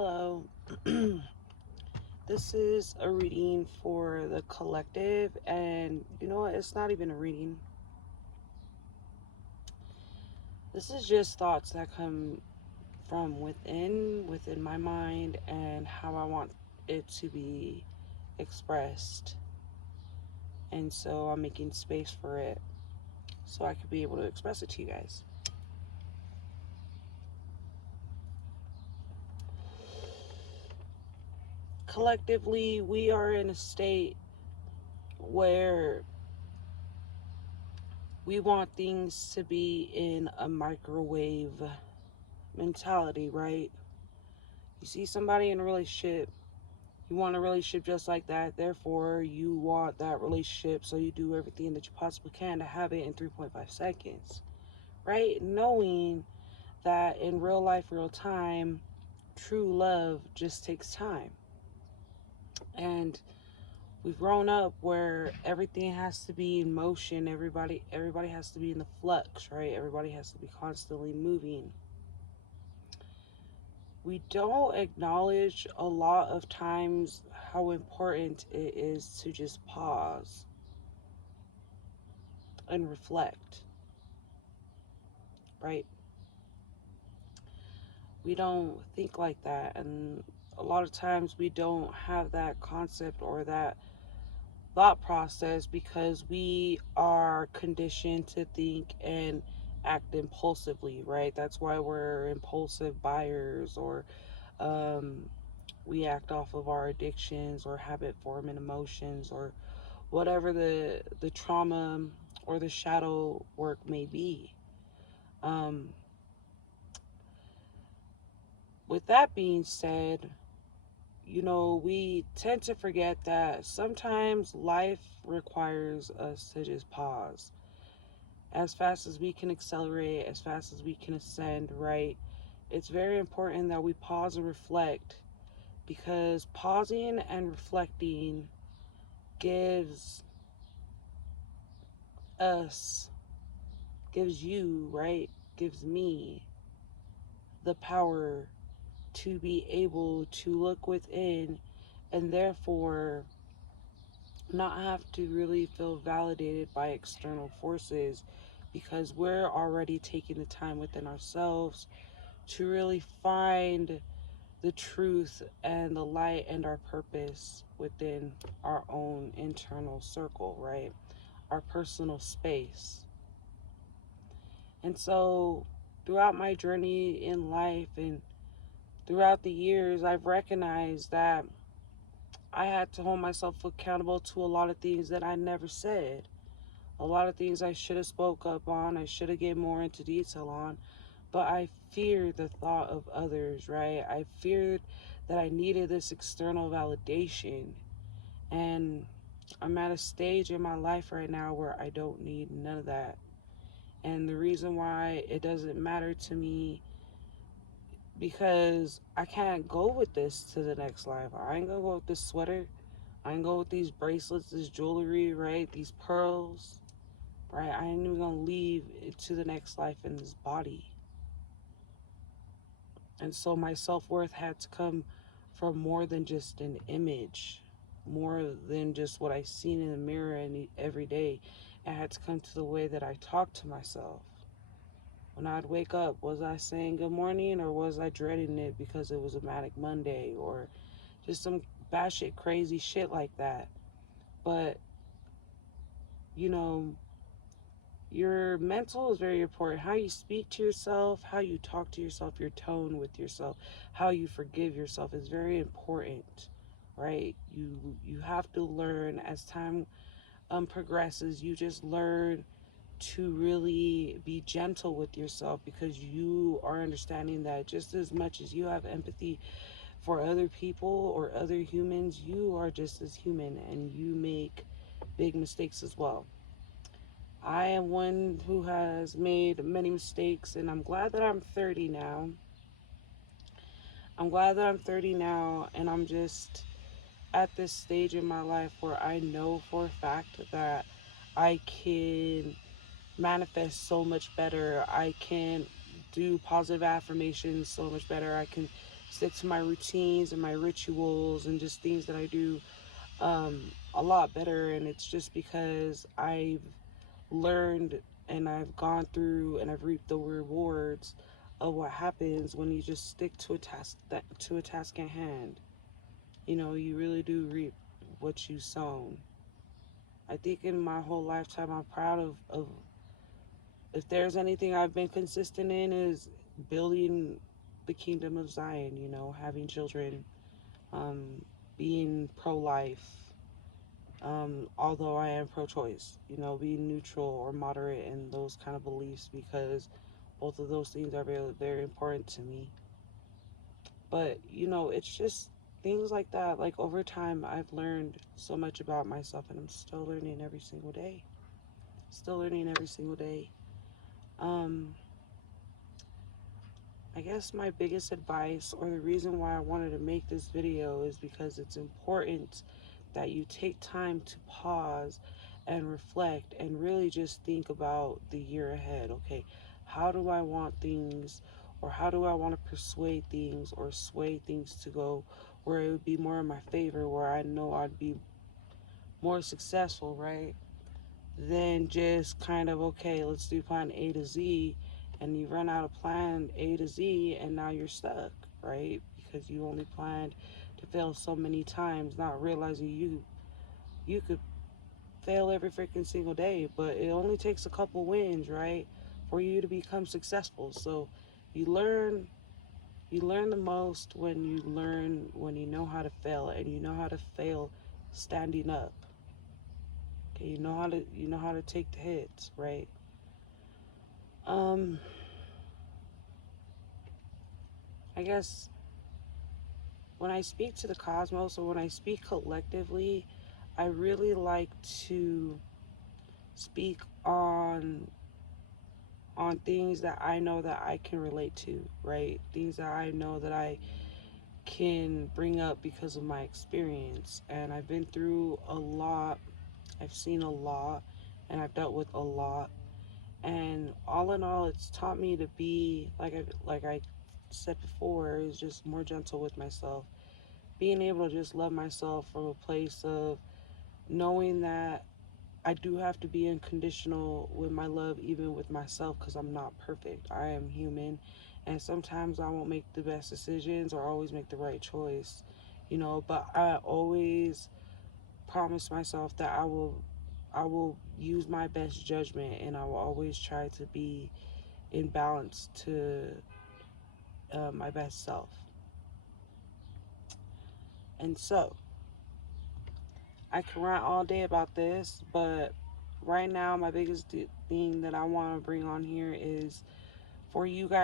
Hello. This is a reading for the collective, and you know what? It's not even a reading. This is just thoughts that come from within my mind, and how I want it to be expressed. And so I'm making space for it so I could be able to express it to you guys. Collectively, we are in a state where we want things to be in a microwave mentality, right? You see somebody in a relationship, you want a relationship just like that, therefore you want that relationship, so you do everything that you possibly can to have it in 3.5 seconds, right? Knowing that in real life, real time, true love just takes time. And we've grown up where everything has to be in motion, everybody has to be in the flux, right? Everybody has to be constantly moving. We don't acknowledge a lot of times how important it is to just pause and reflect, right? We don't think like that, and a lot of times we don't have that concept or that thought process because we are conditioned to think and act impulsively, right? That's why we're impulsive buyers, or um, we act off of our addictions or habit forming emotions, or whatever the trauma or the shadow work may be. Um, with that being said, we tend to forget that sometimes life requires us to just pause. As fast as we can accelerate, as fast as we can ascend, right? It's very important that we pause and reflect, because pausing and reflecting gives us, gives you, right? Gives me the power to be able to look within, and therefore not have to really feel validated by external forces, because we're already taking the time within ourselves to really find the truth and the light and our purpose within our own internal circle, right? Our personal space. And so throughout my journey in life and throughout the years, I've recognized that I had to hold myself accountable to a lot of things that I never said. A lot of things I should have spoke up on, I should have get more into detail on, but I feared the thought of others, right? I feared that I needed this external validation. And I'm at a stage in my life right now where I don't need none of that. And the reason why it doesn't matter to me, because I can't go with this to the next life. I ain't gonna go with this sweater. I ain't go with these bracelets, this jewelry, right? These pearls, right? I ain't even gonna leave it to the next life in this body. And so my self worth had to come from more than just an image, more than just what I seen in the mirror and every day. It had to come to the way that I talk to myself. When I'd wake up, was I saying good morning, or was I dreading it because it was a manic Monday, or just some batshit crazy shit like that? But, you know, your mental is very important. How you speak to yourself, how you talk to yourself, your tone with yourself, how you forgive yourself is very important, right? You have to learn as time progresses. You just learn to really be gentle with yourself, because you are understanding that just as much as you have empathy for other people or other humans, you are just as human and you make big mistakes as well. I am one who has made many mistakes, and I'm glad that I'm 30 now. I'm glad that I'm 30 now, and I'm just at this stage in my life where I know for a fact that I can manifest so much better. I can do positive affirmations so much better. I can stick to my routines and my rituals and just things that I do a lot better. And it's just because I've learned and I've gone through and I've reaped the rewards of what happens when you just stick to a task at hand. You know, you really do reap what you sown. I think in my whole lifetime, I'm proud of if there's anything I've been consistent in is building the kingdom of Zion, you know, having children, um, being pro life, although I am pro choice, you know, being neutral or moderate in those kind of beliefs because both of those things are very, very important to me. But, you know, it's just things like that. Like over time, I've learned so much about myself and I'm still learning every single day. Still learning every single day. Um, I guess my biggest advice, or the reason why I wanted to make this video, is because it's important that you take time to pause and reflect and really just think about the year ahead. Okay, how do I want things, or how do I want to persuade things or sway things to go where it would be more in my favor, where I know I'd be more successful, right? Than just kind of, okay, let's do plan A to Z, and you run out of plan A to Z and now you're stuck, right? Because you only planned to fail so many times, not realizing you could fail every freaking single day, but it only takes a couple wins, right, for you to become successful. So you learn you learn the most when you know how to fail, and you know how to fail standing up. Okay, you know how to take the hits, right? Um, I guess when I speak to the cosmos, or when I speak collectively, I really like to speak on things that I know that I can relate to, right? Things that I know that I can bring up because of my experience. And I've been through a lot, I've seen a lot, and I've dealt with a lot. And all in all, it's taught me to be like I said before, is just more gentle with myself, being able to just love myself from a place of knowing that I do have to be unconditional with my love, even with myself, because I'm not perfect. I am human, and sometimes I won't make the best decisions or always make the right choice, you know. But I always promise myself that I will use my best judgment, and I will always try to be in balance to my best self. And so I can rant all day about this, but right now, my biggest thing that I want to bring on here is for you guys